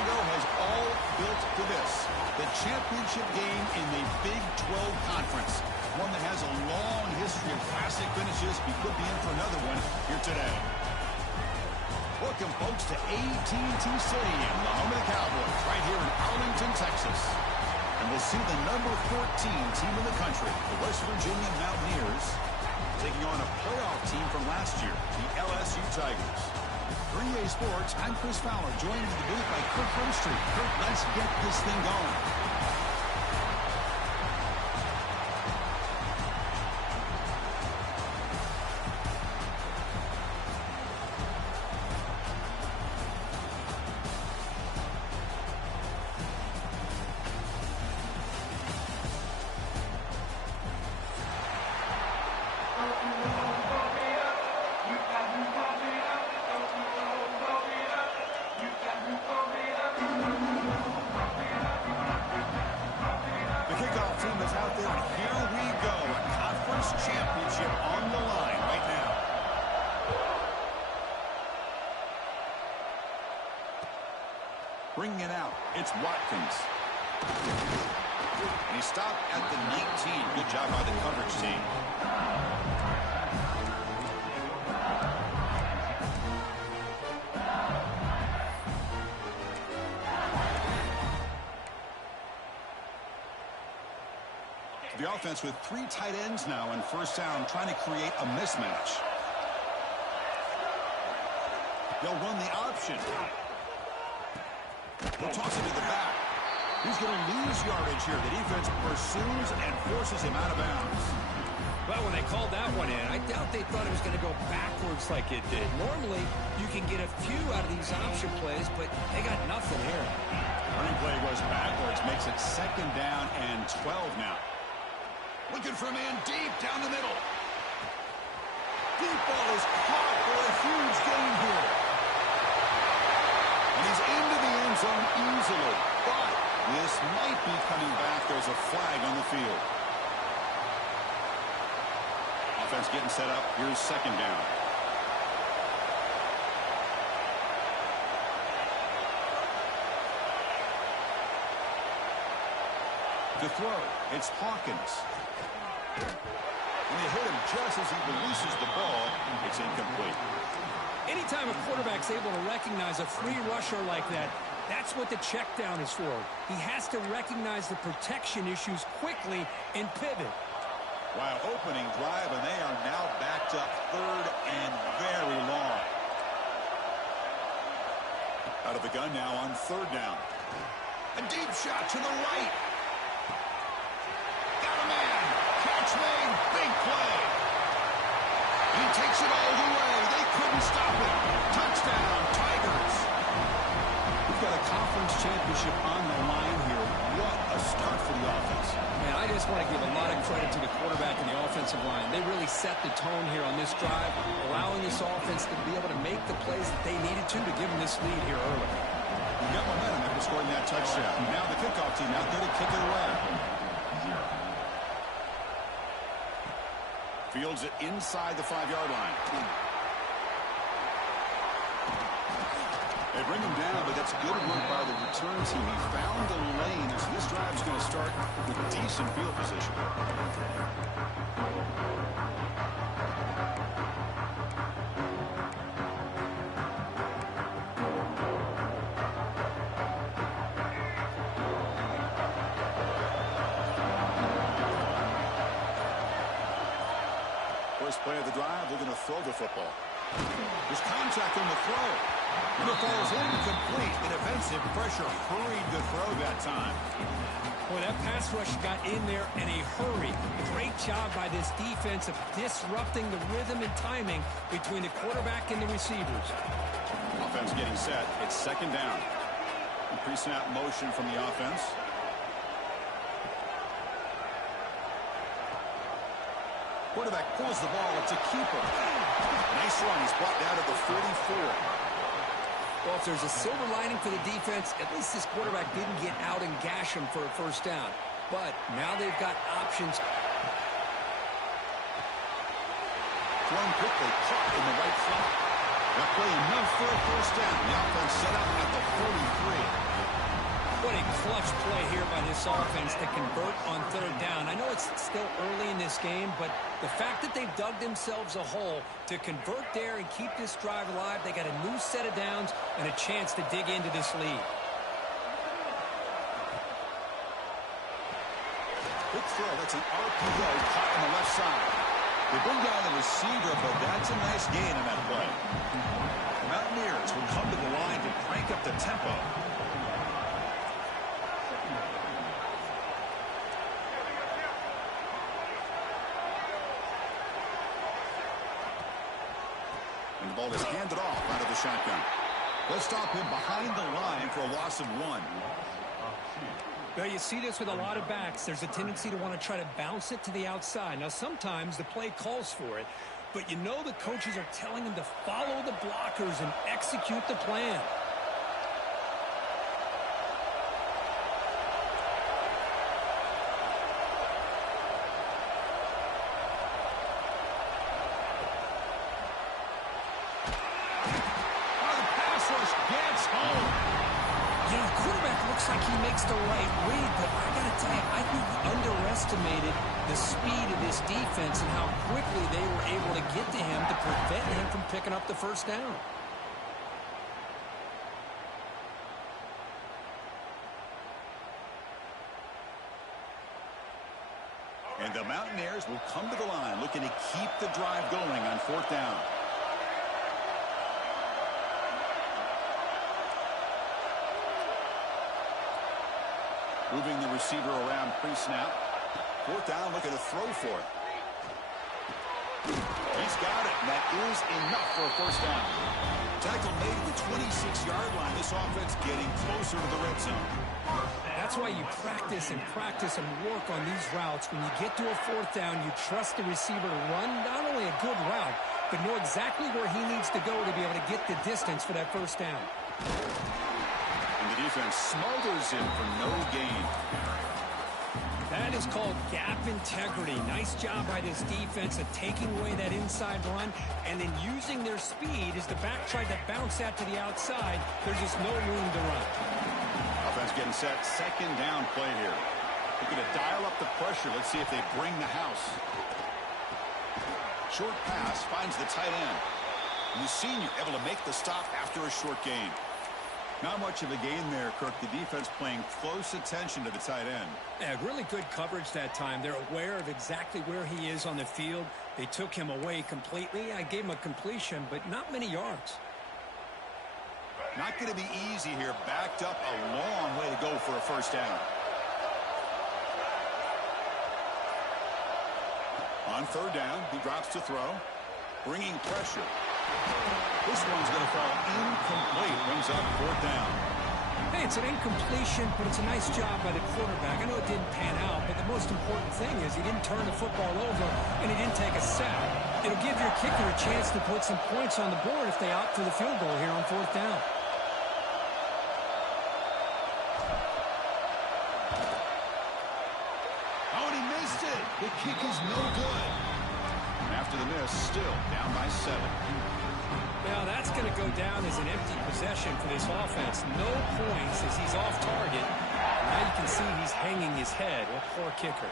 ago has all built to this. The championship game in the Big 12 Conference. One that has a long history of classic finishes. We could be in for another one here today. Welcome, folks, to AT&T Stadium, the home of the Cowboys, right here in Arlington, Texas. And we'll see the number 14 team in the country, the West Virginia Mountaineers, taking on a playoff team from last year, the LSU Tigers. 3A Sports, I'm Chris Fowler, joined in the booth by Kirk Herbstreit. Kirk, let's get this thing going. Bringing it out, it's Watkins. And he stopped at the 19. Good job by the coverage team. The offense with 3 tight ends now on first down, trying to create a mismatch. They'll run the option. They'll toss it to the back. He's going to lose yardage here. The defense pursues and forces him out of bounds. Well, when they called that one in, I doubt they thought it was going to go backwards like it did. Normally, you can get a few out of these option plays, but they got nothing here. Running play goes backwards, makes it 2nd down and 12 now. Looking for a man deep down the middle. Deep ball is caught for a huge gain here. And he's into the end zone easily. But this might be coming back. There's a flag on the field. Offense getting set up. Here's 2nd down. To throw, it's Hawkins. And they hit him just as he releases the ball. It's incomplete. Anytime a quarterback's able to recognize a free rusher like that, that's what the check down is for. He has to recognize the protection issues quickly and pivot. While opening drive, and they are now backed up 3rd and very long. Out of the gun now on 3rd down. A deep shot to the right. Got a man. Catch made. Big play. He takes it all the way. They couldn't stop it. Touchdown, Tigers. We've got a conference championship on the line here. What a start for the offense. Man, I just want to give a lot of credit to the quarterback and the offensive line. They really set the tone here on this drive, allowing this offense to be able to make the plays that they needed to give them this lead here early. You got momentum after scoring that touchdown. Now the kickoff team out there to kick it away. Fields it inside the 5-yard line. They bring him down, but that's good work by the return team. He found the lane, so this drive's going to start with decent field position. First play of the drive, they're going to throw the football. There's contact on the throw. And it falls incomplete. The defensive pressure hurried the throw that time. Boy, that pass rush got in there in a hurry. Great job by this defense of disrupting the rhythm and timing between the quarterback and the receivers. Offense getting set. It's 2nd down. Pre-snap motion from the offense. Quarterback pulls the ball. It's a keeper. Nice run. He's brought down to the 34. Well, if there's a silver lining for the defense, at least this quarterback didn't get out and gash him for a 1st down. But now they've got options. Thrown quickly, caught in the right flat. That play enough for a first down. The offense set up at the 43. What a clutch play here by this offense to convert on third down. I know it's still early in this game, but the fact that they've dug themselves a hole to convert there and keep this drive alive, they got a new set of downs and a chance to dig into this lead. Quick throw. That's an RPO caught on the left side. They bring down the receiver, but that's a nice gain in that play. The Mountaineers will come to the line to crank up the tempo. And the ball is handed off out of the shotgun. Let's stop him behind the line for a loss of 1. Well, you see this with a lot of backs. There's a tendency to want to try to bounce it to the outside. Now, sometimes the play calls for it, but you know the coaches are telling them to follow the blockers and execute the plan. Like he makes the right read, but I got to tell you, I think he underestimated the speed of this defense and how quickly they were able to get to him to prevent him from picking up the first down. And the Mountaineers will come to the line looking to keep the drive going on fourth down. Moving the receiver around pre-snap. Fourth down, looking to throw for it. He's got it, and that is enough for a first down. Tackle made at the 26-yard line. This offense getting closer to the red zone. That's why you practice and work on these routes. When you get to a fourth down, you trust the receiver to run not only a good route, but know exactly where he needs to go to be able to get the distance for that first down. And the defense smothers him for no gain. That is called gap integrity. Nice job by this defense of taking away that inside run and then using their speed as the back tried to bounce that to the outside. There's just no room to run. Offense getting set. Second down play here. They're going to dial up the pressure. Let's see if they bring the house. Short pass finds the tight end. And the senior able to make the stop after a short gain. Not much of a gain there, Kirk. The defense paying close attention to the tight end. Yeah, really good coverage that time. They're aware of exactly where he is on the field. They took him away completely. I gave him a completion, but not many yards. Not going to be easy here. Backed up a long way to go for a first down. On third down, he drops to throw. Bringing pressure. This one's going to fall incomplete. Brings up fourth down. Hey, it's an incompletion, but it's a nice job by the quarterback. I know it didn't pan out, but the most important thing is he didn't turn the football over and he didn't take a sack. It'll give your kicker a chance to put some points on the board if they opt for the field goal here on fourth down. Oh, and he missed it. The kick is no good. After the miss, still down by 7. Well, that's going to go down as an empty possession for this offense. No points as he's off target. Now you can see he's hanging his head. What poor kicker.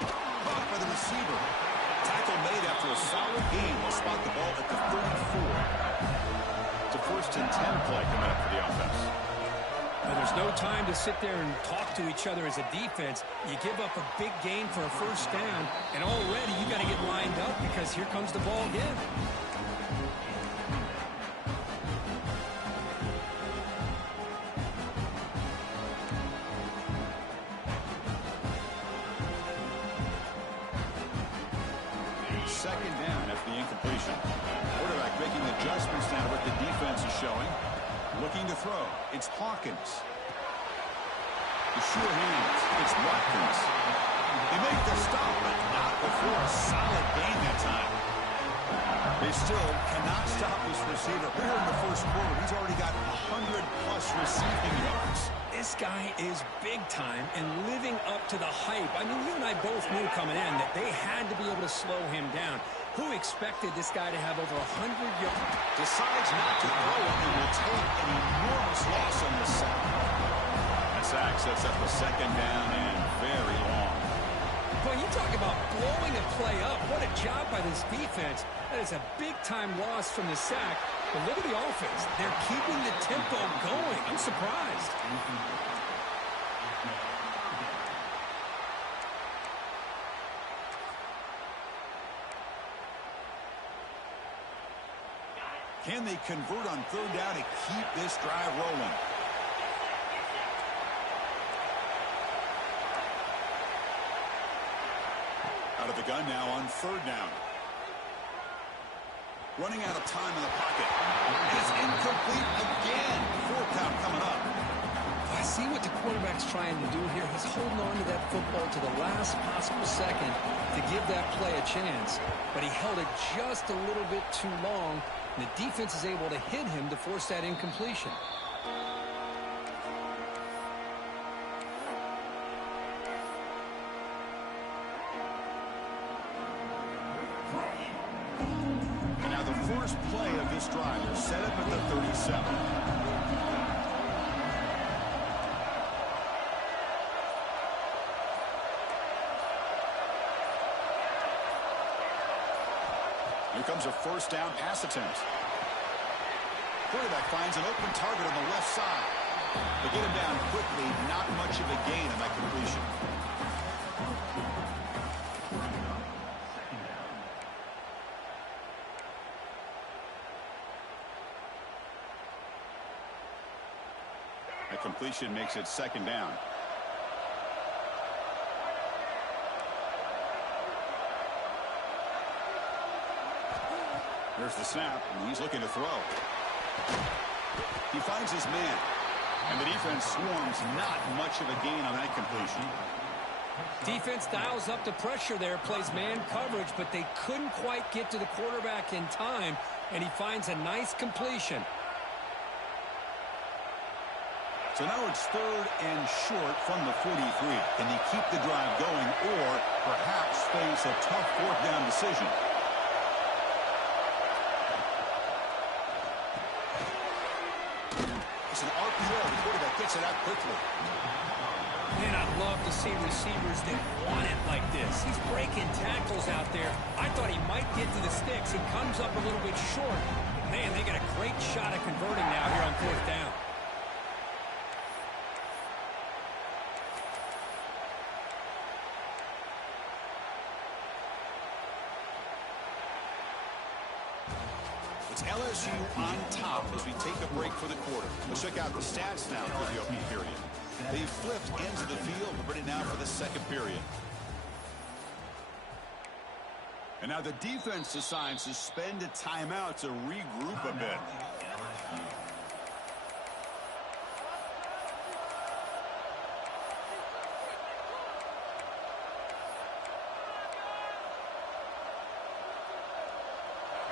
Caught by the receiver. Tackle made after a solid gain. Will spot the ball at the 34. It's a first and 10 play coming up for the offense. Now, there's no time to sit there and talk to each other as a defense. You give up a big gain for a first down, and already you got to get lined up because here comes the ball again. Second down after the incompletion. Quarterback making adjustments now what the defense is showing. Looking to throw. It's Hawkins. The sure hands. It's Watkins. They make the stop, but not before a solid gain that time. They still cannot stop this receiver. Here in the first quarter, he's already got 100-plus receiving yards. This guy is big time and living up to the hype. I mean, you and I both knew coming in that they had to be able to slow him down. Who expected this guy to have over 100 yards? Decides not to throw it and will take an enormous loss on this sack. That sack sets up a second down and very long. Well, you talk about blowing a play up. What a job by this defense. That is a big-time loss from the sack. But look at the offense. They're keeping the tempo going. I'm surprised. Can they convert on third down to keep this drive rolling? Out of the gun now on third down. Running out of time in the pocket. And it's incomplete again. Fourth down coming up. I see what the quarterback's trying to do here. He's holding on to that football to the last possible second to give that play a chance. But he held it just a little bit too long. And the defense is able to hit him to force that incompletion. And now the first play of this drive is set up at the 37. Here comes a first down pass attempt. Quarterback finds an open target on the left side. They get him down quickly, not much of a gain on that completion. That completion makes it second down. There's the snap, and he's looking to throw. He finds his man, and the defense swarms. Not much of a gain on that completion. Defense dials up the pressure there, plays man coverage, but they couldn't quite get to the quarterback in time, and he finds a nice completion. So now it's third and short from the 43. Can they keep the drive going or perhaps face a tough fourth down decision? It's an RPO. The quarterback gets it out quickly. Man, I'd love to see receivers that want it like this. He's breaking tackles out there. I thought he might get to the sticks. He comes up a little bit short. Man, they got a great shot at converting now here on fourth down. It's LSU on top as we take a break for the quarter. Let's check out the stats now for the opening period. They flipped ends of the field. We're ready now for the second period. And now the defense decides to spend a timeout to regroup a bit.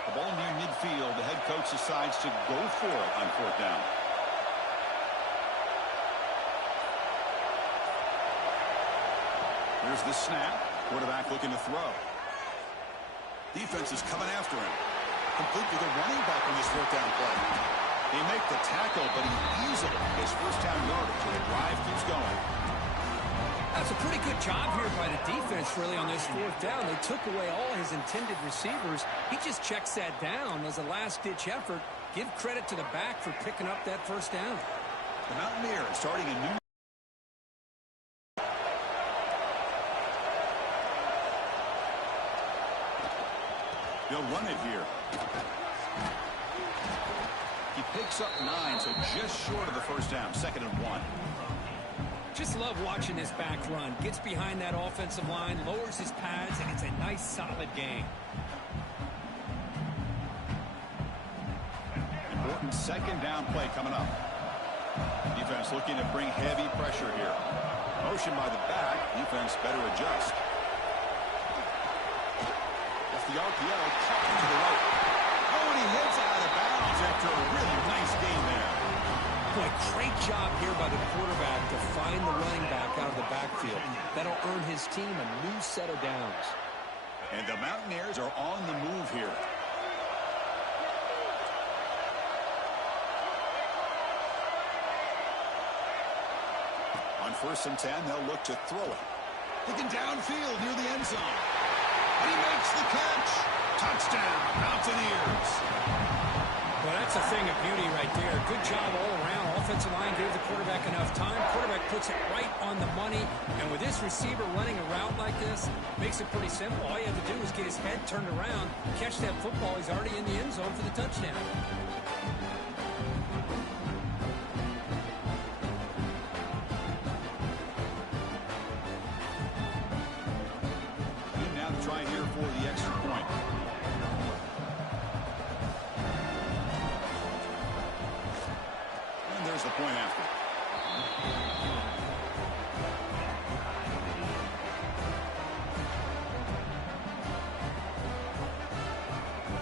The ball near midfield. The head coach decides to go for it on fourth down. Here's the snap. Quarterback looking to throw. Defense is coming after him. Complete to the running back on this fourth down play. They make the tackle, but he easily gets first down yardage, and the drive keeps going. That's a pretty good job here by the defense, really, on this fourth down. They took away all his intended receivers. He just checks that down as a last-ditch effort. Give credit to the back for picking up that first down. The Mountaineers starting a new. They'll run it here. He picks up 9, so just short of the first down. 2nd and 1. Just love watching this back run. Gets behind that offensive line, lowers his pads, and it's a nice, solid game. Important second down play coming up. Defense looking to bring heavy pressure here. Motion by the back. Defense better adjust. That's the RPO. Caught to the right. Oh, and he heads out of bounds after a really nice game there. Boy, great job here by the quarterback to find the running back out of the backfield. That'll earn his team a new set of downs. And the Mountaineers are on the move here. On 1st and 10, they'll look to throw it. Looking downfield near the end zone. And he makes the catch. Touchdown, Mountaineers. Well, that's a thing of beauty right there. Good job all around. Offensive line gave the quarterback enough time. Quarterback puts it right on the money. And with this receiver running a route like this, makes it pretty simple. All you have to do is get his head turned around, catch that football. He's already in the end zone for the touchdown. Try here for the extra point. And there's the point after.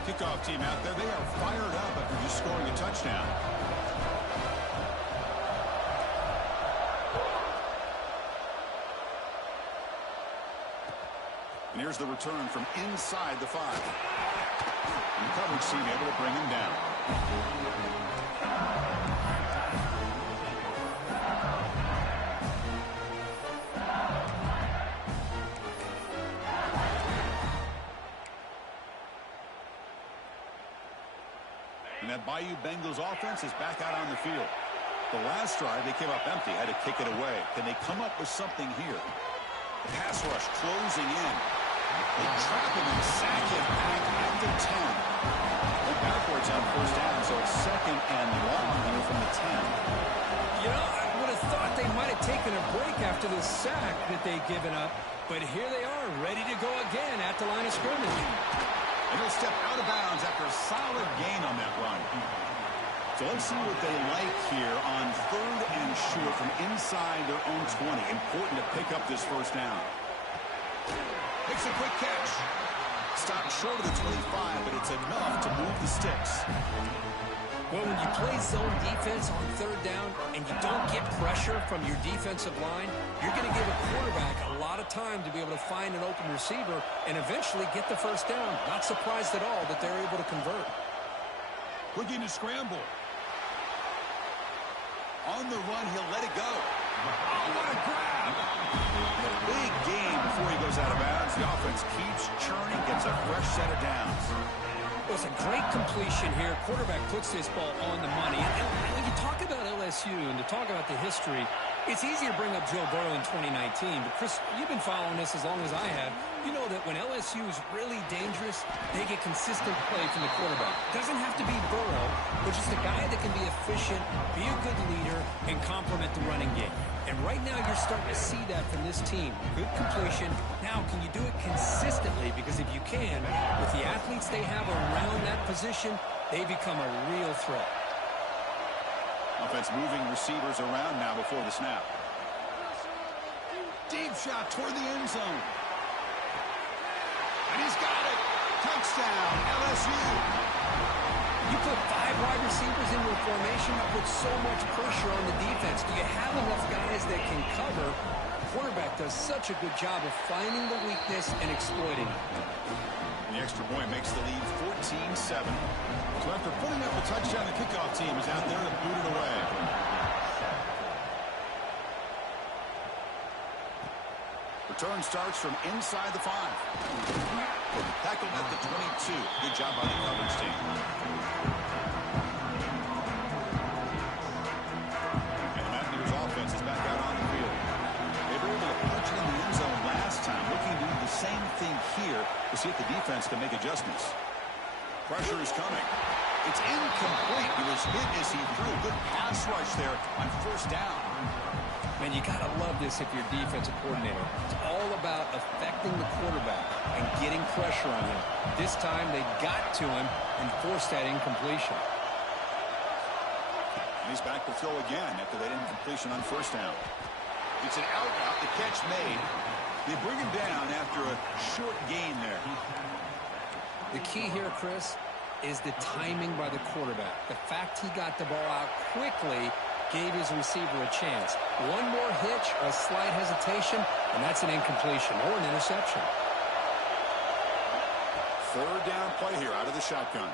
Kickoff team out there. They are fired up after just scoring a touchdown. And here's the return from inside the 5. And the coverage team able to bring him down. And that Bayou Bengals offense is back out on the field. The last drive, they came up empty, had to kick it away. Can they come up with something here? The pass rush closing in. They trap him and sack him back at the 10. They're backwards on 1st down, so it's 2nd and long here from the 10. You know, I would have thought they might have taken a break after the sack that they'd given up. But here they are, ready to go again at the line of scrimmage. And he'll step out of bounds after a solid gain on that run. So let's see what they like here on 3rd and short from inside their own 20. Important to pick up this 1st down. Makes a quick catch. Stopped short of the 25, but it's enough to move the sticks. Well, when you play zone defense on 3rd down and you don't get pressure from your defensive line, you're going to give a quarterback a lot of time to be able to find an open receiver and eventually get the 1st down. Not surprised at all that they're able to convert. Looking to scramble. On the run, he'll let it go. Oh, what a grab! A big gain before he goes out of bounds. The offense keeps churning, gets a fresh set of downs. Well, it's a great completion here. Quarterback puts this ball on the money. And when you talk about LSU and to talk about the history, it's easy to bring up Joe Burrow in 2019. But, Chris, you've been following this as long as I have. You know that when LSU is really dangerous, they get consistent play from the quarterback. Doesn't have to be Burrow, but just a guy that can be efficient, be a good leader, and complement the running game. And right now you're starting to see that from this team. Good completion. Now, can you do it consistently? Because if you can, with the athletes they have around that position, they become a real threat. Offense moving receivers around now before the snap. Deep shot toward the end zone. And he's got it. Touchdown, LSU. You put 5 wide receivers into a formation, you put so much pressure on the defense. Do you have enough guys that can cover? The quarterback does such a good job of finding the weakness and exploiting it. The extra point makes the lead 14-7. So after putting up a touchdown, the kickoff team is out there to boot it away. Return starts from inside the 5. Tackled at the 22. Good job by the coverage team. And the Mountaineers offense is back out on the field. They were able to punch it in the end zone last time. Looking to do the same thing here to see if the defense can make adjustments. Pressure is coming. It's incomplete. He was hit as he threw. Good pass rush there on 1st down. Man, you got to love this if you're a defensive coordinator. It's all about affecting the quarterback and getting pressure on him. This time they got to him and forced that incompletion. And he's back to throw again after that incompletion on 1st down. It's an out route. The catch made. They bring him down after a short gain there. The key here, Chris, is the timing by the quarterback. The fact he got the ball out quickly gave his receiver a chance. One more hitch or a slight hesitation, and that's an incompletion or an interception. Third down play here out of the shotgun.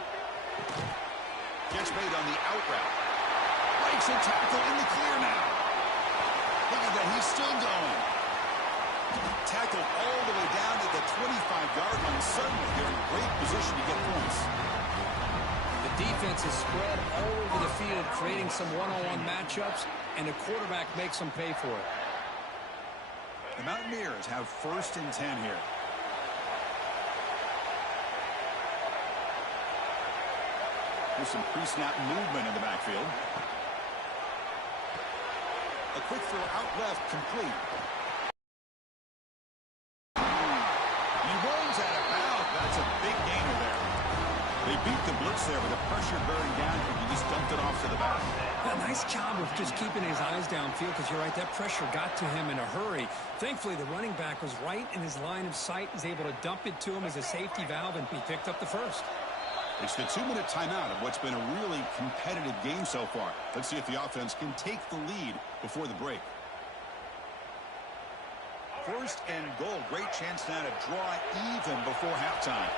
Gets made on the out route. Breaks a tackle in the clear now. Look at that. He's still going. Tackled all the way down to the 25-yard line. Suddenly, they're in great position to get points. The defense is spread all over the field, creating some one-on-one matchups, and the quarterback makes them pay for it. The Mountaineers have 1st and 10 here. There's some pre-snap movement in the backfield. A quick throw out left, complete. He rolls out of bounds. That's a big gainer there. They beat the blitz there with the pressure bearing down. He just dumped it off to the back. Yeah, nice job of just keeping his eyes downfield, because you're right, that pressure got to him in a hurry. Thankfully, the running back was right in his line of sight. He's able to dump it to him as a safety valve, and he picked up the first. It's the 2-minute timeout of what's been a really competitive game so far. Let's see if the offense can take the lead before the break. 1st and goal. Great chance now to draw even before halftime.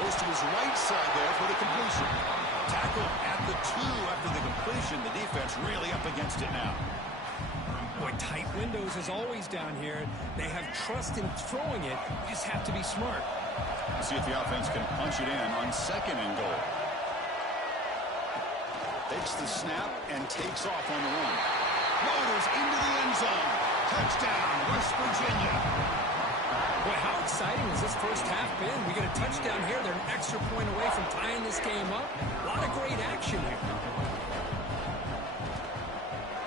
Goes to his right side there for the completion. Tackled at the 2 after the completion. The defense really up against it now. Boy, tight windows as always down here. They have trust in throwing it. You just have to be smart. Let's see if the offense can punch it in on 2nd and goal. Takes the snap and takes off on the run. Motors into the end zone. Touchdown, West Virginia. Boy, how exciting has this first half been? We get a touchdown here. They're an extra point away from tying this game up. A lot of great action here.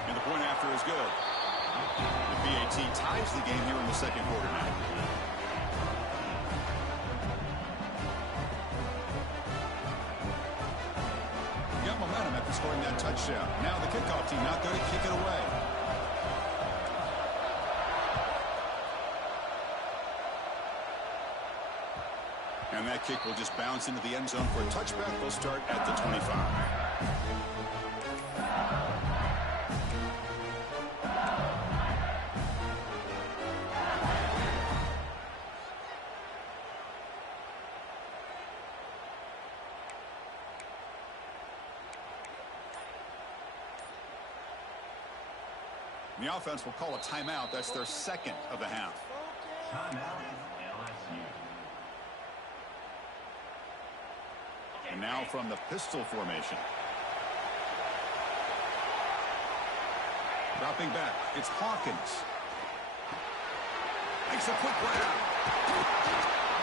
And the point after is good. The PAT ties the game here in the 2nd quarter now. Got momentum after scoring that touchdown. Now the kickoff team out there to kick it away. And that kick will just bounce into the end zone for a touchback. They'll start at the 25. The offense will call a timeout. That's their 2nd of the half. And now from the pistol formation. Dropping back. It's Hawkins. Makes a quick grab.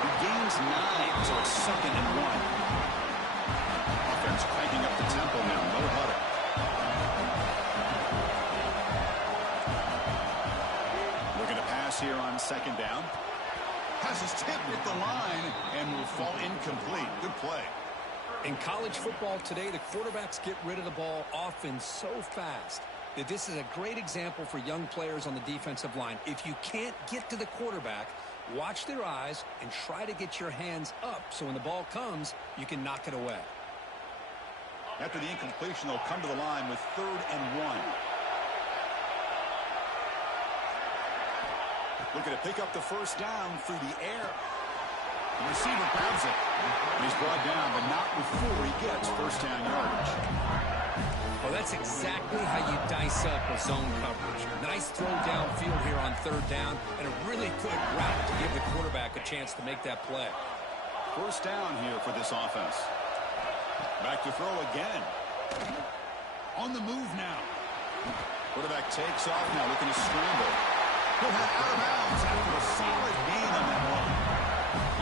He gains 9, so it's 2nd and 1. Offense cranking up the tempo now. No huddle. Here on 2nd down. Has his tip at the line and will fall incomplete. Good play. In college football today, the quarterbacks get rid of the ball often so fast that this is a great example for young players on the defensive line. If you can't get to the quarterback, watch their eyes and try to get your hands up so when the ball comes, you can knock it away. After the incompletion, they'll come to the line with 3rd and 1. Looking to pick up the first down through the air. The receiver grabs it. And he's brought down, but not before he gets first down yardage. Well, that's exactly how you dice up a zone coverage. Nice throw downfield here on 3rd down, and a really good route to give the quarterback a chance to make that play. First down here for this offense. Back to throw again. On the move now. Quarterback takes off now, looking to scramble. He'll head out of bounds after a solid gain on that run.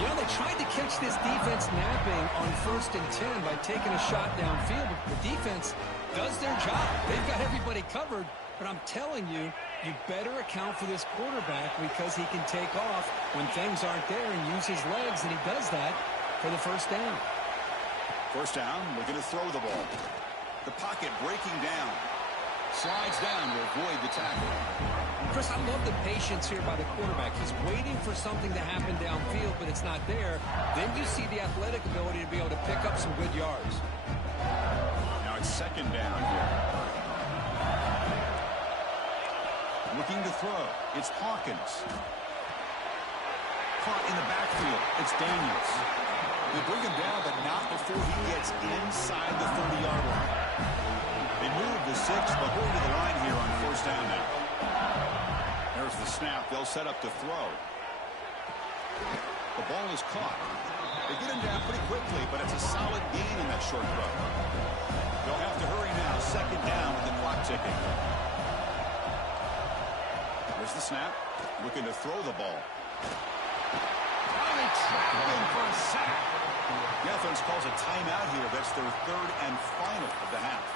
You know, they tried to catch this defense napping on 1st and 10 by taking a shot downfield, but the defense does their job. They've got everybody covered, but I'm telling you, you better account for this quarterback because he can take off when things aren't there and use his legs, and he does that for the first down. First down, looking to throw the ball. The pocket breaking down. Slides down to avoid the tackle. Chris, I love the patience here by the quarterback. He's waiting for something to happen downfield, but it's not there. Then you see the athletic ability to be able to pick up some good yards. Now it's 2nd down here. Looking to throw. It's Hawkins. Caught in the backfield. It's Daniels. They bring him down, but not before he gets inside the 30-yard line. They move the 6, but going to the line here on first down now. There's the snap. They'll set up to throw. The ball is caught. They get him down pretty quickly, but it's a solid gain in that short throw. They'll have to hurry now. Second down with the clock ticking. There's the snap. Looking to throw the ball. Oh, they trap him for a sack. The offense calls a timeout here. That's their third and final of the half.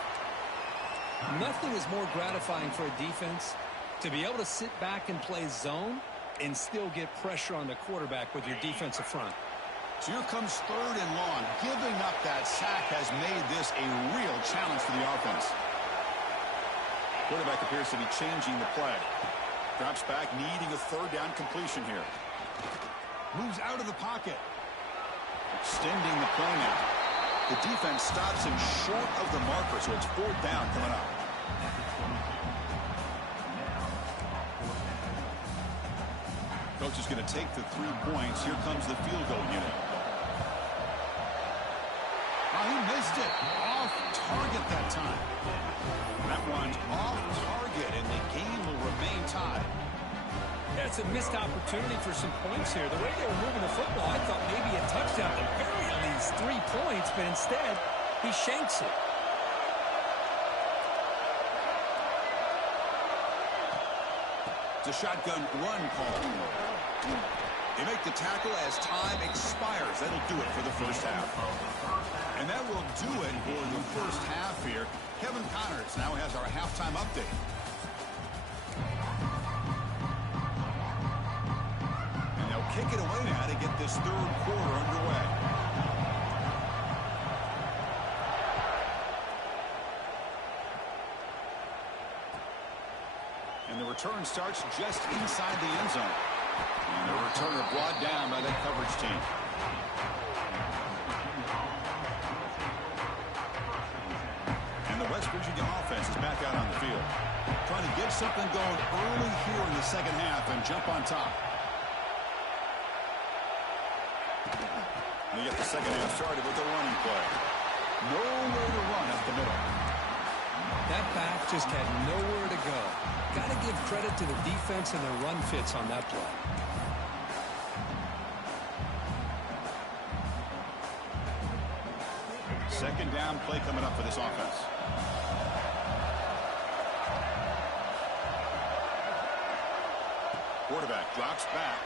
Nothing is more gratifying for a defense to be able to sit back and play zone and still get pressure on the quarterback with your defensive front. So here comes third and long. Giving up that sack has made this a real challenge for the offense. Quarterback appears to be changing the play. Drops back, needing a third down completion here. Moves out of the pocket. Extending the play now. The defense stops him short of the marker, so it's fourth down coming up. Coach is going to take the 3 points. Here comes the field goal unit. Oh, he missed it. Off target that time. That one's off target, and the game will remain tied. That's a missed opportunity for some points here. The way they were moving the football, I thought maybe a touchdown to bury on these 3 points, but instead, he shanks it. It's a shotgun run call. They make the tackle as time expires. That'll do it for the first half. And that will do it for the first half here. Kevin Connors now has our halftime update. And they'll kick it away now to get this third quarter underway. And the return starts just inside the end zone. And the returner brought down by that coverage team. And the West Virginia offense is back out on the field. Trying to get something going early here in the second half and jump on top. And you get the second half started with a running play. Nowhere to run up the middle. That back just had nowhere to go. Got to give credit to the defense and their run fits on that play. Second down play coming up for this offense. Quarterback drops back.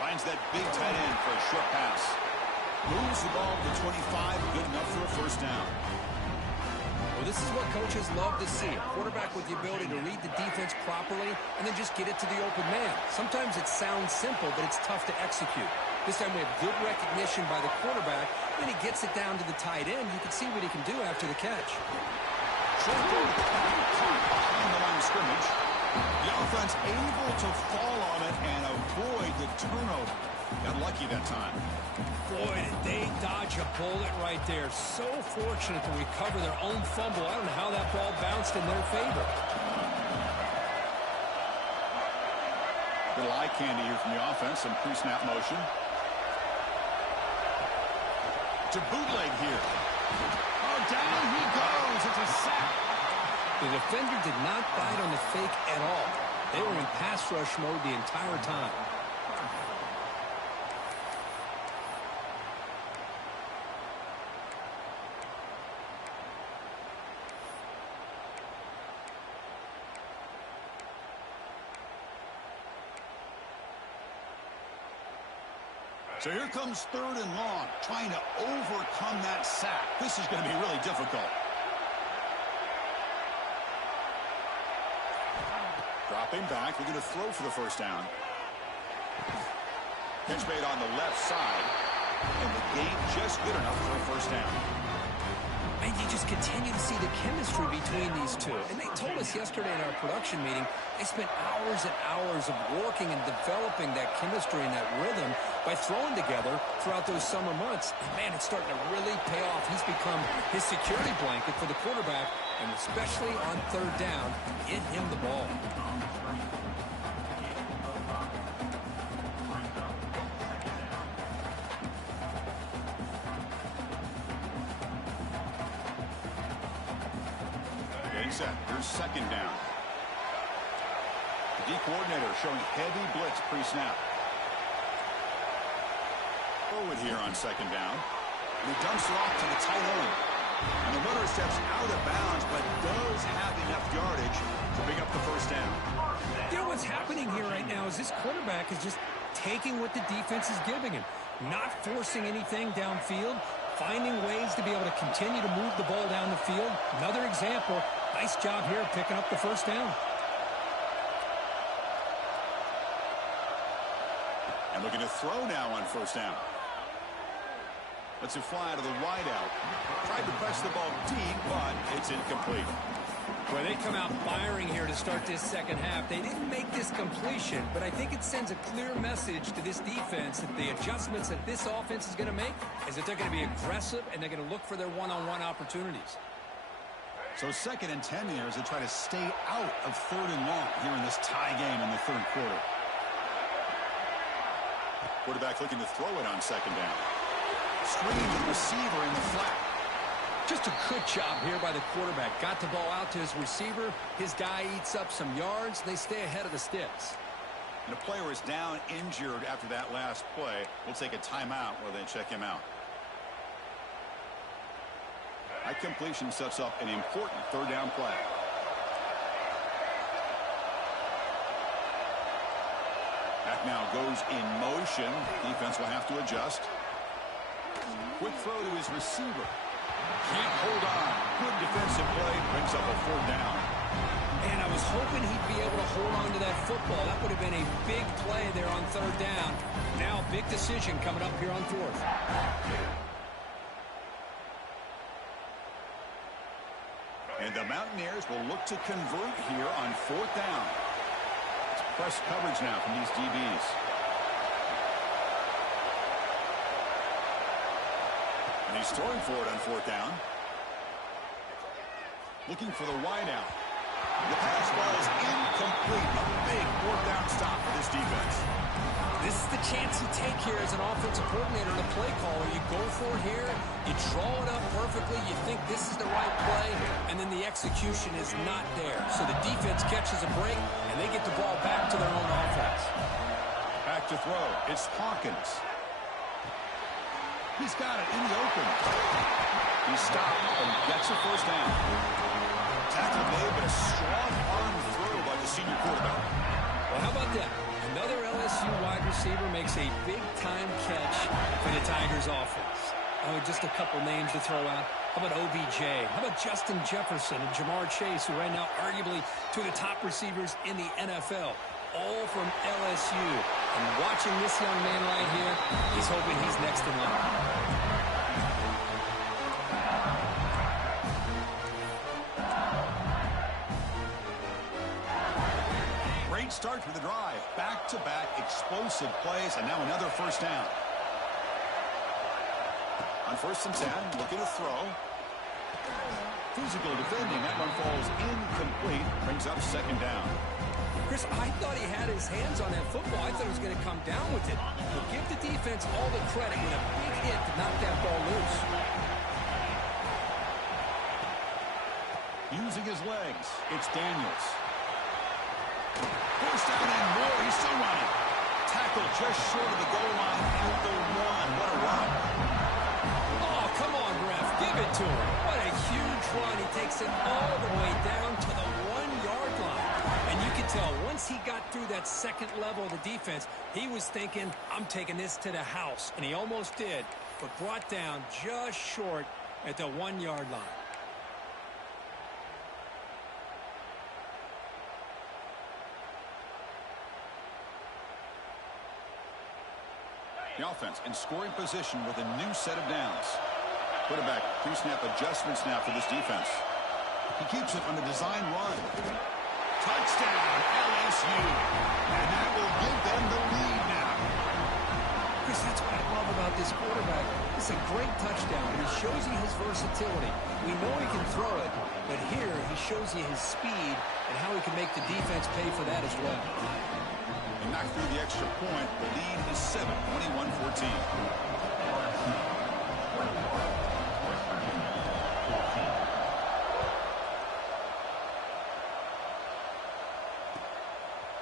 Finds that big tight end for a short pass. Moves the ball to 25. Good enough for a first down. Well, this is what coaches love to see. A quarterback with the ability to read the defense properly and then just get it to the open man. Sometimes it sounds simple, but it's tough to execute. This time we have good recognition by the quarterback. When he gets it down to the tight end, you can see what he can do after the catch. Short throw behind the line of scrimmage. The offense able to fall on it and avoid the turnover. Got lucky that time. Boy, did they dodge a bullet right there. So fortunate to recover their own fumble. I don't know how that ball bounced in their favor. Little eye candy here from the offense. Some pre-snap motion. To bootleg here. Oh, down he goes. It's a sack. The defender did not bite on the fake at all. They were in pass rush mode the entire time. So here comes third and long, trying to overcome that sack. This is going to be really difficult. Dropping back, we're going to throw for the first down. Catch made on the left side, and the game just good enough for a first down. And you just continue to see the chemistry between these two. And they told us yesterday in our production meeting, they spent hours and hours of working and developing that chemistry and that rhythm. by throwing together throughout those summer months. And, man, it's starting to really pay off. He's become his security blanket for the quarterback, and especially on third down, get him the ball. Getting set. Here's second down. The D coordinator showing heavy blitz pre-snap. Forward here on second down. And he dumps it off to the tight end. And the runner steps out of bounds, but does have enough yardage to pick up the first down. You know what's happening here right now is this quarterback is just taking what the defense is giving him, not forcing anything downfield, finding ways to be able to continue to move the ball down the field. Another example, nice job here picking up the first down. And looking to throw now on first down. Let's it fly to the wideout. Tried to press the ball deep, but it's incomplete. Well, they come out firing here to start this second half. They didn't make this completion, but I think it sends a clear message to this defense that the adjustments that this offense is going to make is that they're going to be aggressive and they're going to look for their one-on-one opportunities. So 2nd and 10 here as they try to stay out of 3rd and long here in this tie game in the 3rd quarter. Quarterback looking to throw it on second down. Screen to the receiver in the flat. Just a good job here by the quarterback. Got the ball out to his receiver. His guy eats up some yards. They stay ahead of the sticks. And a player is down injured after that last play. We'll take a timeout while they check him out. That completion sets up an important 3rd down play. Back now goes in motion. Defense will have to adjust. Quick throw to his receiver. Can't hold on. Good defensive play. Brings up a 4th down. And I was hoping he'd be able to hold on to that football. That would have been a big play there on 3rd down. Now big decision coming up here on 4th. And the Mountaineers will look to convert here on 4th down. It's press coverage now from these DBs. And he's throwing for it on 4th down. Looking for the wideout. The pass ball is incomplete. A big 4th down stop for this defense. This is the chance you take here as an offensive coordinator and a play caller. You go for it here, you draw it up perfectly, you think this is the right play, and then the execution is not there. So the defense catches a break, and they get the ball back to their own offense. Back to throw. It's Hawkins. He's got it in the open. He stopped and gets a first down. Tackle made, but a strong arm throw by the senior quarterback. Well, how about that? Another LSU wide receiver makes a big-time catch for the Tigers offense. Oh, just a couple names to throw out. How about OBJ? How about Justin Jefferson and Jamar Chase, who right now arguably two of the top receivers in the NFL, all from LSU. And watching this young man right here, he's hoping he's next in line. Start for the drive. Back-to-back explosive plays, and now another first down. On 1st and 10, looking to throw. Physical defending. That one falls incomplete. Brings up 2nd down. Chris, I thought he had his hands on that football. I thought he was going to come down with it. But give the defense all the credit with a big hit to knock that ball loose. Using his legs, it's Daniels. First down and more. He's still running. Tackle just short of the goal line at the 1. What a run. Oh, come on, ref. Give it to him. What a huge run. He takes it all the way down to the 1-yard line. And you can tell once he got through that second level of the defense, he was thinking, I'm taking this to the house. And he almost did, but brought down just short at the 1-yard line. The offense in scoring position with a new set of downs. Quarterback pre-snap adjustments now for this defense. He keeps it on the design run. Touchdown, LSU. And that will give them the lead now. Chris, that's what I love about this quarterback. It's a great touchdown. He shows you his versatility. We know he can throw it, but here he shows you his speed and how he can make the defense pay for that as well. And knocked through the extra point. The lead is 7, 21-14.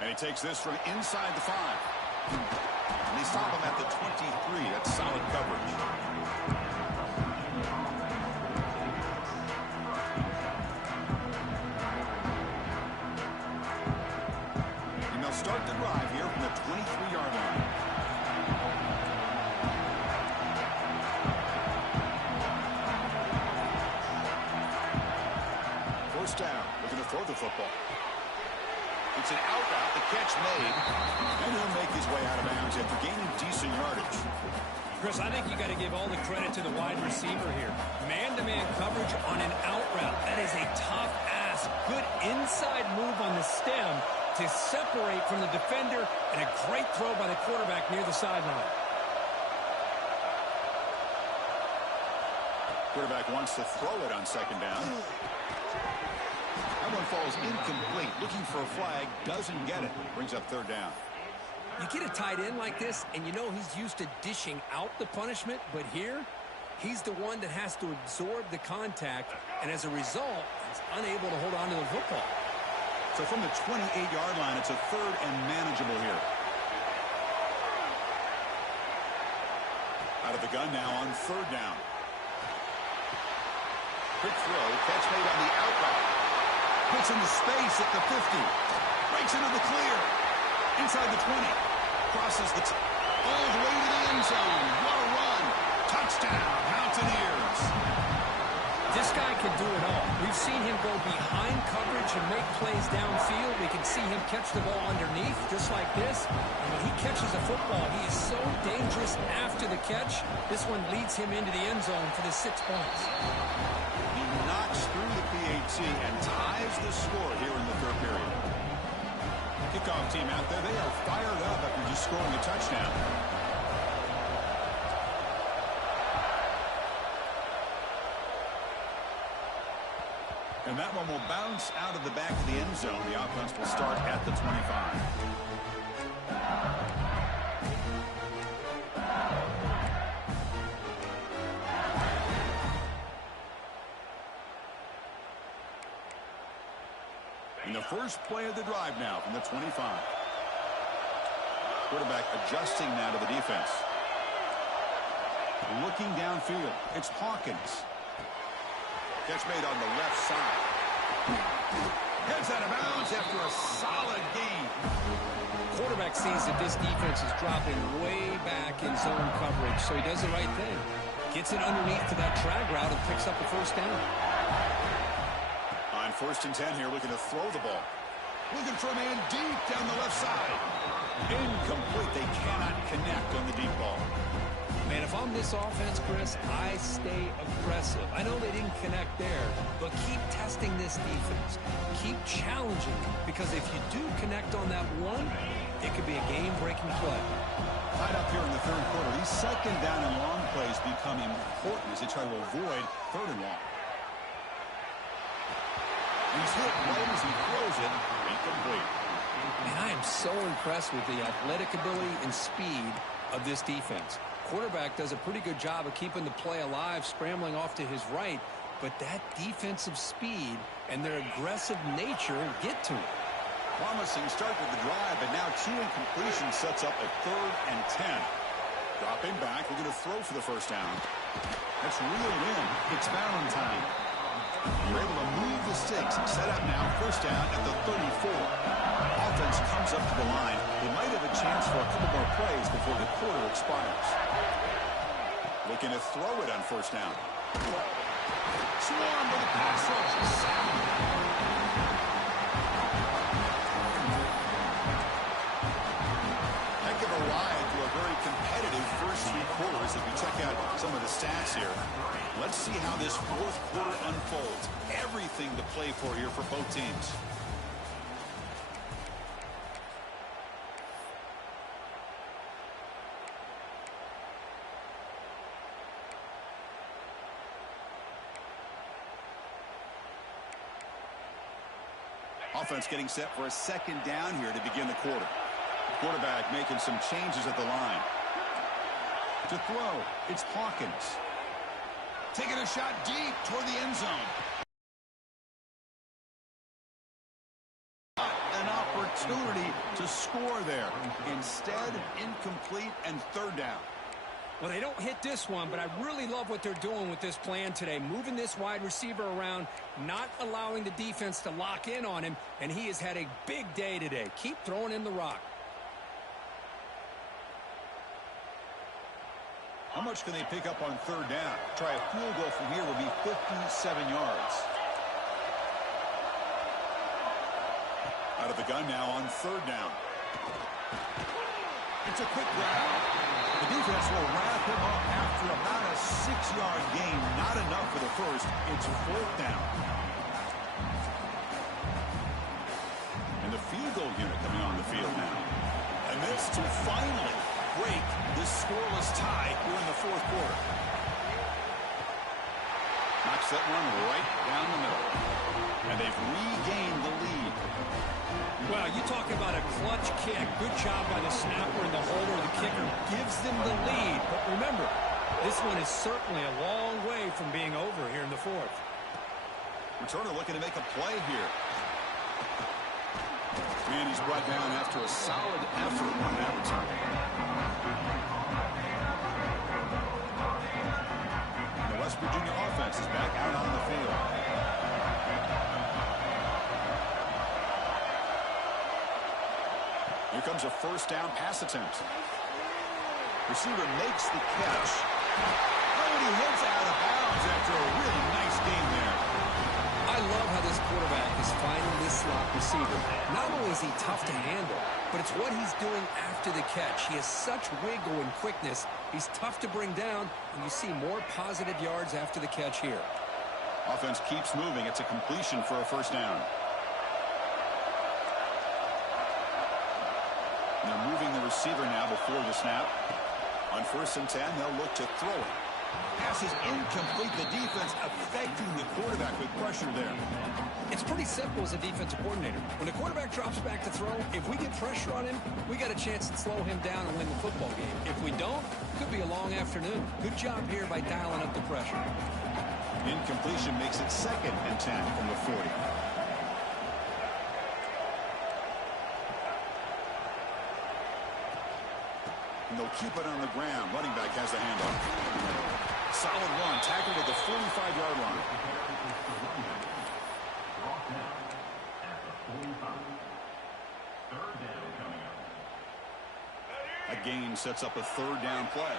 And he takes this from inside the 5. And they stop him at the 23. That's solid coverage. And they'll start the drive here from the 23-yard line. First down. Looking to throw the football. It's an out route, the catch made, and he'll make his way out of bounds after gaining decent yardage. Chris, I think you got to give all the credit to the wide receiver here. Man-to-man coverage on an out route. That is a tough ask. Good inside move on the stem to separate from the defender, and a great throw by the quarterback near the sideline. Quarterback wants to throw it on second down. That one falls incomplete. Looking for a flag, doesn't get it. Brings up third down. You get a tight end like this, and you know he's used to dishing out the punishment, but here, he's the one that has to absorb the contact, and as a result, he's unable to hold on to the football. So from the 28-yard line, it's a third and manageable here. Out of the gun now on third down. Quick throw, catch made on the out route. Puts into space at the 50. Breaks into the clear. Inside the 20. Crosses the all the way to the end zone. What a run. Touchdown, Mountaineers. This guy can do it all. We've seen him go behind coverage and make plays downfield. We can see him catch the ball underneath, just like this. And when he catches a football, he is so dangerous after the catch. This one leads him into the end zone for the 6 points. He knocks through the PAT and ties the score here in the third period. Kickoff team out there, they are fired up after just scoring a touchdown. And that one will bounce out of the back of the end zone. The offense will start at the 25. And the first play of the drive now from the 25. Quarterback adjusting now to the defense. Looking downfield. It's Hawkins. Catch made on the left side. Heads out of bounds after a solid gain. Quarterback sees that this defense is dropping way back in zone coverage, so he does the right thing. Gets it underneath to that drag route and picks up the first down. On 1st and 10 here, looking to throw the ball. Looking for a man deep down the left side. Incomplete. They cannot connect on the deep ball. Man, if I'm this offense, Chris, I stay aggressive. I know they didn't connect there, but keep testing this defense. Keep challenging them, because if you do connect on that one, it could be a game-breaking play. Tied up here in the third quarter. These second down and long plays become important as they try to avoid third and long. He's hit right as he throws it. Incomplete. And I am so impressed with the athletic ability and speed of this defense. Quarterback does a pretty good job of keeping the play alive, scrambling off to his right, but that defensive speed and their aggressive nature get to him. Promising start to the drive, but now 2 incompletions sets up a 3rd and 10. Dropping back, we're going to throw for the first down. That's reeled in. It's Valentine. You're able to move the sticks. Set up now, first down at the 34. Offense comes up to the line. They might have a chance for a couple more plays before the quarter expires. Looking to throw it on first down. Swarm with a pass rush. Heck of a ride through a very competitive first 3 quarters as we check out some of the stats here. Let's see how this fourth quarter unfolds. Everything to play for here for both teams. Offense getting set for a second down here to begin the quarter. Quarterback making some changes at the line. To throw, it's Hawkins. Taking a shot deep toward the end zone. An opportunity to score there. Instead, incomplete and third down. Well, they don't hit this one, but I really love what they're doing with this plan today. Moving this wide receiver around, not allowing the defense to lock in on him, and he has had a big day today. Keep throwing him the rock. How much can they pick up on third down? Try a field goal from here would be 57 yards. Out of the gun now on third down. It's a quick grab. The defense will wrap him up after about a 6-yard gain. Not enough for the first. It's fourth down. And the field goal unit coming on the field now. And this to finally break this scoreless tie here in the fourth quarter. Knocks that one right down the middle. And they've regained the lead. Well, you talk about a clutch kick. Good job by the snapper and the holder. The kicker gives them the lead. But remember, this one is certainly a long way from being over here in the fourth. Returner looking to make a play here. And he's brought down after a solid effort on that return. The West Virginia offense is back out on the field. Here comes a first down pass attempt. Receiver makes the catch. Oh, and he heads out of bounds after a really nice game there. I love how this quarterback is finding this slot receiver. Not only is he tough to handle, but it's what he's doing after the catch. He has such wiggle and quickness. He's tough to bring down, and you see more positive yards after the catch here. Offense keeps moving. It's a completion for a first down. And they're moving the receiver now before the snap. On 1st and 10, they'll look to throw it. Pass is incomplete. The defense affecting the quarterback with pressure there. It's pretty simple as a defensive coordinator. When the quarterback drops back to throw, if we get pressure on him, we got a chance to slow him down and win the football game. If we don't, it could be a long afternoon. Good job here by dialing up the pressure. Incompletion makes it 2nd and 10 from the 40. And they'll keep it on the ground. Running back has the handoff. Solid run. Tackled at the 45-yard line. A gain sets up a third down play.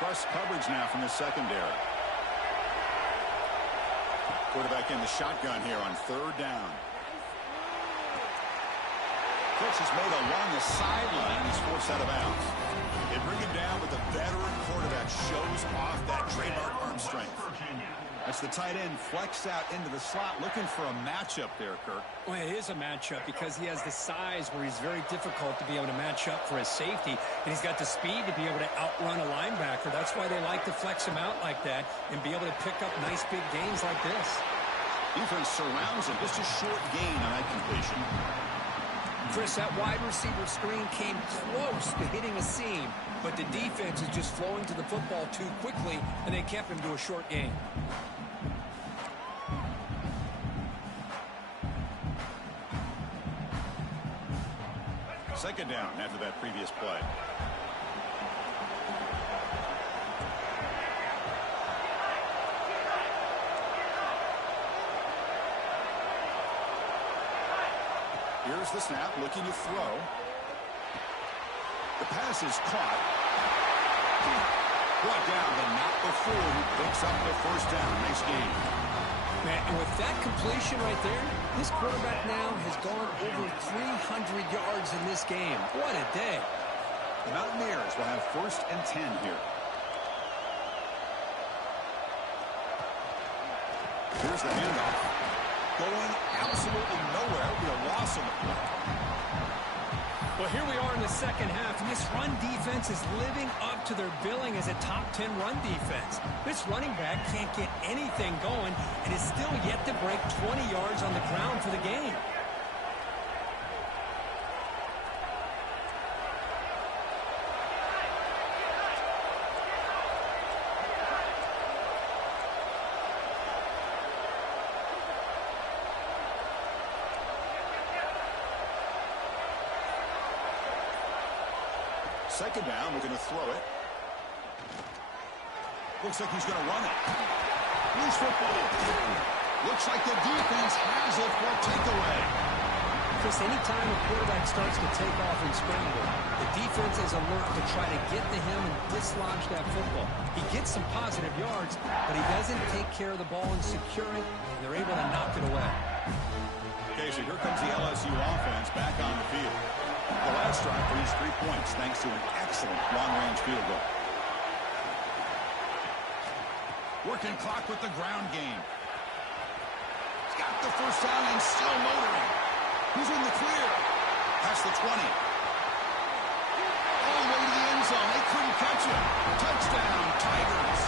Press coverage now from the secondary. Quarterback in the shotgun here on third down. Catch is made along the sideline. He's forced out of bounds. They bring him down, but the veteran quarterback shows off that trademark arm strength. That's the tight end flexed out into the slot, looking for a matchup there, Kirk. Well, it is a matchup because he has the size where he's very difficult to be able to match up for his safety, and he's got the speed to be able to outrun a linebacker. That's why they like to flex him out like that and be able to pick up nice big gains like this. Defense surrounds him. Just a short gain on that completion. Chris, that wide receiver screen came close to hitting a seam, but the defense is just flowing to the football too quickly, and they kept him to a short gain. Second down after that previous play. Here's the snap, looking to throw. The pass is caught. Brought down, but not before he picks up the first down. Nice game. Man, and with that completion right there, this quarterback now has gone over 300 yards in this game. What a day. The Mountaineers will have 1st and 10 here. Here's the handoff. Going absolutely nowhere. It'll be a loss on the play. Well, here we are in the second half, and this run defense is living up to their billing as a top 10 run defense. This running back can't get anything going and is still yet to break 20 yards on the ground for the game. Second down, we're going to throw it. Looks like he's going to run it. Loose football. Looks like the defense has it for a takeaway. Chris, anytime a quarterback starts to take off and scramble, the defense is alert to try to get to him and dislodge that football. He gets some positive yards, but he doesn't take care of the ball and secure it, and they're able to knock it away. Okay, so here comes the LSU offense back on the field. The last drive for these 3 points thanks to an excellent long-range field goal. Working clock with the ground game. He's got the first down and still motoring. He's in the clear. Past the 20. All the way to the end zone. They couldn't catch him. Touchdown, Tigers.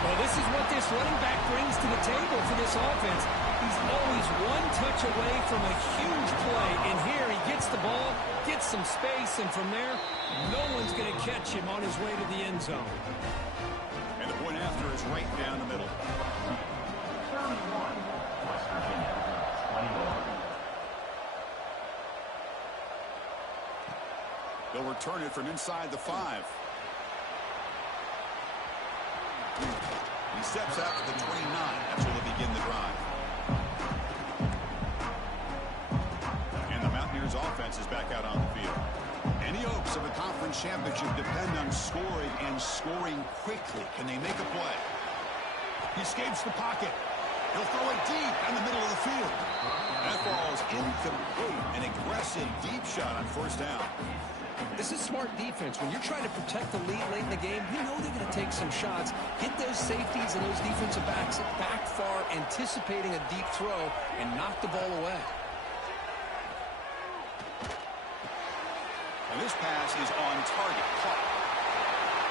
Well, this is what this running back brings to the table for this offense. He's always one touch away from a huge play, and here he gets the ball, gets some space, and from there, no one's going to catch him on his way to the end zone. And the point after is right down the middle. They'll return it from inside the 5. He steps out to the 29. That's where they begin the drive. And the Mountaineers offense is back out on the field. Any hopes of a conference championship depend on scoring and scoring quickly. Can they make a play? He escapes the pocket. He'll throw it deep in the middle of the field. That ball is incomplete. An aggressive deep shot on first down. This is smart defense. When you're trying to protect the lead late in the game, you know they're going to take some shots. Get those safeties and those defensive backs back far, anticipating a deep throw, and knock the ball away. And this pass is on target. Caught.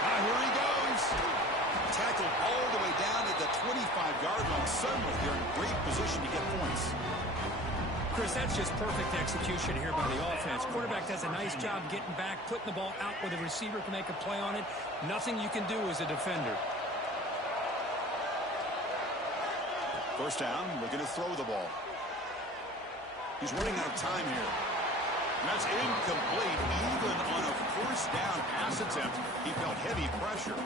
Now here he goes. Tackled all the way down at the 25-yard line. Suddenly they're in great position to get points. Chris, that's just perfect execution here by the offense. Quarterback does a nice job getting back, putting the ball out where the receiver can make a play on it. Nothing you can do as a defender. First down, looking to throw the ball. He's running out of time here. And that's incomplete. Even on a first down pass attempt, he felt heavy pressure.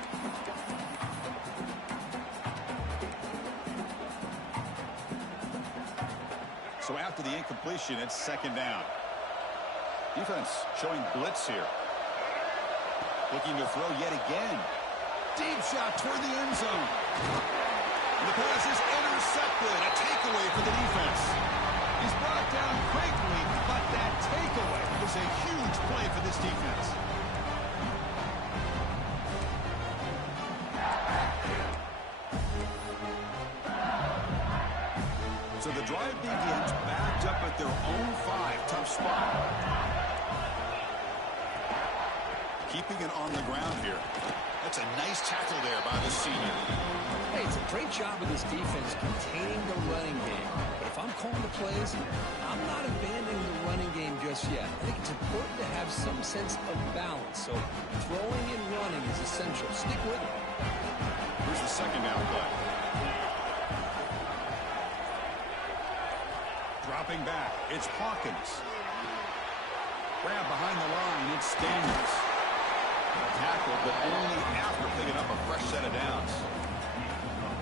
So after the incompletion, it's second down. Defense showing blitz here. Looking to throw yet again. Deep shot toward the end zone. And the pass is intercepted. A takeaway for the defense. He's brought down quickly, but that takeaway was a huge play for this defense. So the drive begins backed up at their own 5. Tough spot. Keeping it on the ground here. That's a nice tackle there by the senior. Hey, it's a great job of this defense containing the running game. But if I'm calling the plays, I'm not abandoning the running game just yet. I think it's important to have some sense of balance. So throwing and running is essential. Stick with it. Here's the second down play. Dropping back, it's Hawkins. Grab behind the line, it's Daniels. Tackled, but only after picking up a fresh set of downs.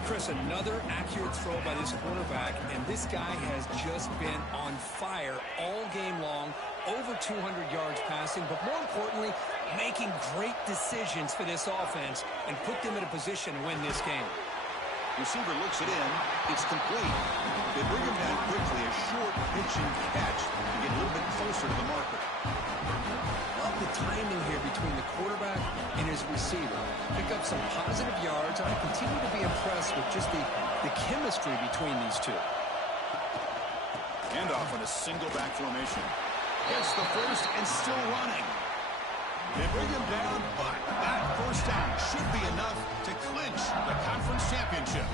Chris, another accurate throw by this quarterback, and this guy has just been on fire all game long, over 200 yards passing, but more importantly, making great decisions for this offense and put them in a position to win this game. Receiver looks it in. It's complete. They bring him down quickly. A short pitch and catch to get a little bit closer to the marker. Love the timing here between the quarterback and his receiver. Pick up some positive yards, and I continue to be impressed with just the chemistry between these two. Handoff in a single back formation. Gets the first and still running. They bring him down, but that first down should be enough to clinch the conference championship.